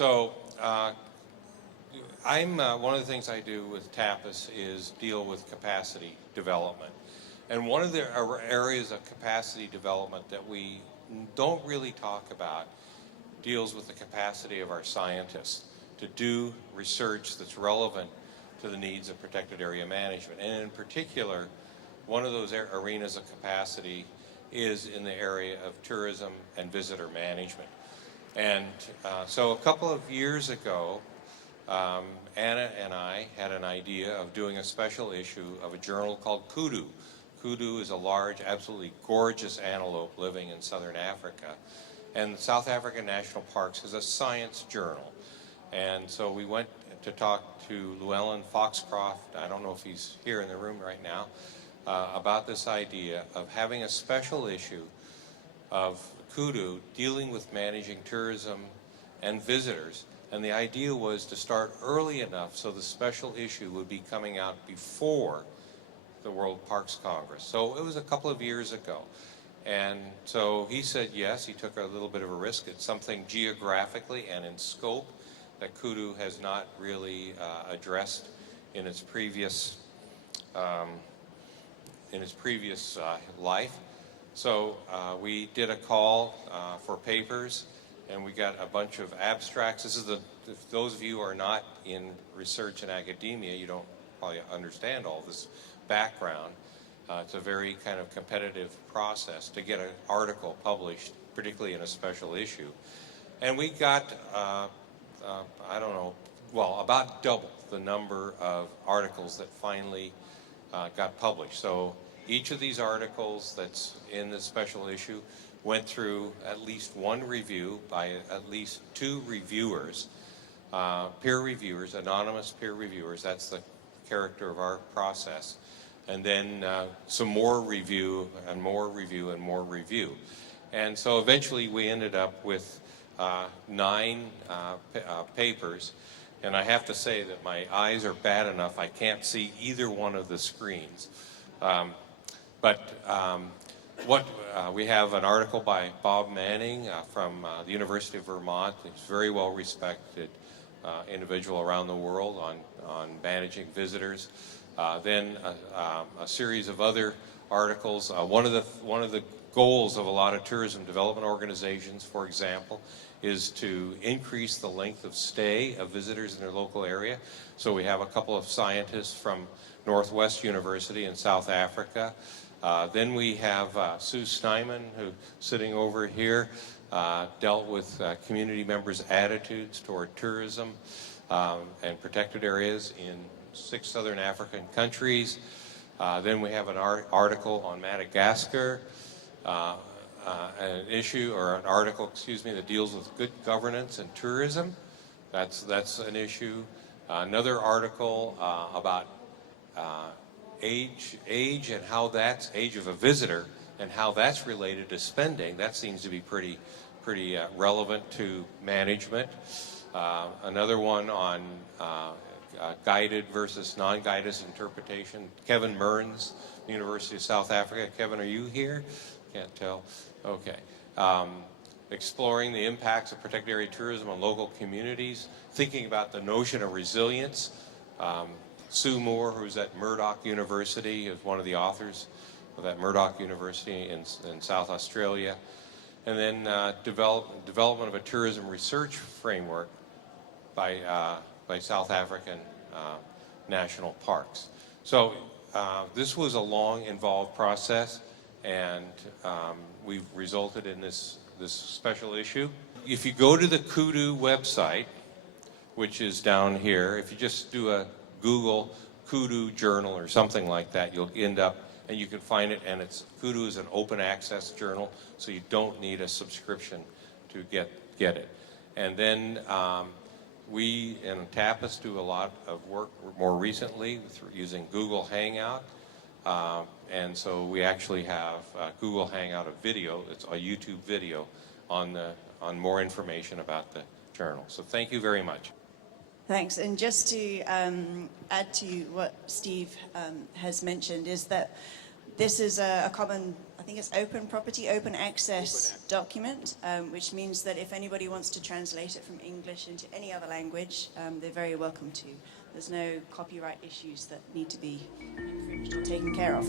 So one of the things I do with TAPAS is deal with capacity development. And one of the areas of capacity development that we don't really talk about deals with the capacity of our scientists to do research that's relevant to the needs of protected area management. And in particular, one of those arenas of capacity is in the area of tourism and visitor management. And so a couple of years ago, Anna and I had an idea of doing a special issue of a journal called Koedoe. Koedoe is a large, absolutely gorgeous antelope living in southern Africa. And South African National Parks is a science journal. And so we went to talk to Llewellyn Foxcroft, I don't know if he's here in the room right now, about this idea of having a special issue of Koedoe dealing with managing tourism and visitors. And the idea was to start early enough so the special issue would be coming out before the World Parks Congress. So it was a couple of years ago. And so he said yes, he took a little bit of a risk. It's something geographically and in scope that Koedoe has not really addressed in its previous life. So we did a call for papers, and we got a bunch of abstracts. This is if those of you who are not in research and academia, you don't probably understand all this background. It's a very kind of competitive process to get an article published, particularly in a special issue. And we got, I don't know, well, about double the number of articles that finally got published. So each of these articles that's in this special issue went through at least one review by at least 2 reviewers, peer reviewers, anonymous peer reviewers. That's the character of our process. And then some more review and more review and more review. And so eventually we ended up with 9 papers. And I have to say that my eyes are bad enough I can't see either one of the screens. We have an article by Bob Manning from the University of Vermont. He's a very well respected individual around the world on managing visitors. Then a series of other articles. One of the goals of a lot of tourism development organizations, for example, is to increase the length of stay of visitors in their local area. So we have a couple of scientists from Northwest University in South Africa. Then we have Sue Snyman, who sitting over here, dealt with community members' attitudes toward tourism and protected areas in 6 southern African countries. Then we have an article on Madagascar, an article that deals with good governance and tourism. That's an issue. Another article about age and how that's age of a visitor and how that's related to spending. That seems to be pretty relevant to management. Another one on guided versus non-guided interpretation. Kevin Mearns, University of South Africa. Kevin, are you here? Can't tell. Okay. Exploring the impacts of protected area tourism on local communities, thinking about the notion of resilience. Sue Moore, who's at Murdoch University, is one of the authors of that Murdoch University in South Australia. And then development of a tourism research framework by South African national parks. So this was a long, involved process, and we've resulted in this special issue. If you go to the Koedoe website, which is down here, if you just do a Google Koedoe journal or something like that, you'll end up, and you can find it, and Koedoe is an open access journal, so you don't need a subscription to get it. And then we in TAPAS do a lot of work more recently using Google Hangout. And so we actually have Google Hangout, a video, it's a YouTube video on more information about the journal. So thank you very much. Thanks. And just to add to what Steve has mentioned is that This is a common, I think it's open property, open access document, which means that if anybody wants to translate it from English into any other language, they're very welcome to. There's no copyright issues that need to be infringed or taken care of.